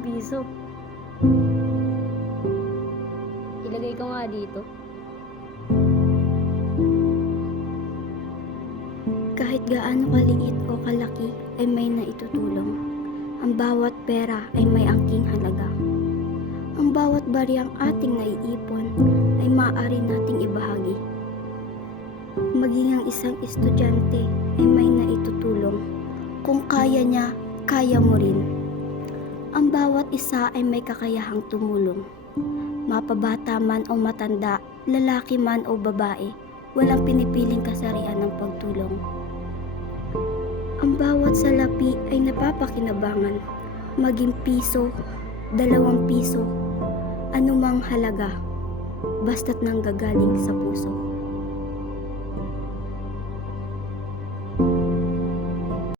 piso. Ilagay ko nga dito. Kahit gaano kaliit o kalaki ay may naitutulong. Ang bawat pera ay may angking halaga. Ang bawat bariyang ating naiipon ay maaari nating ibahagi. Maging ang isang estudyante ay may naitutulong. Kung kaya niya, kaya mo rin. Ang bawat isa ay may kakayahang tumulong. Mapabata man o matanda, lalaki man o babae, walang pinipiling kasarian ng pagtulong. Ang bawat salapi ay napapakinabangan, maging piso, 2 piso, anumang halaga, basta't nanggagaling sa puso.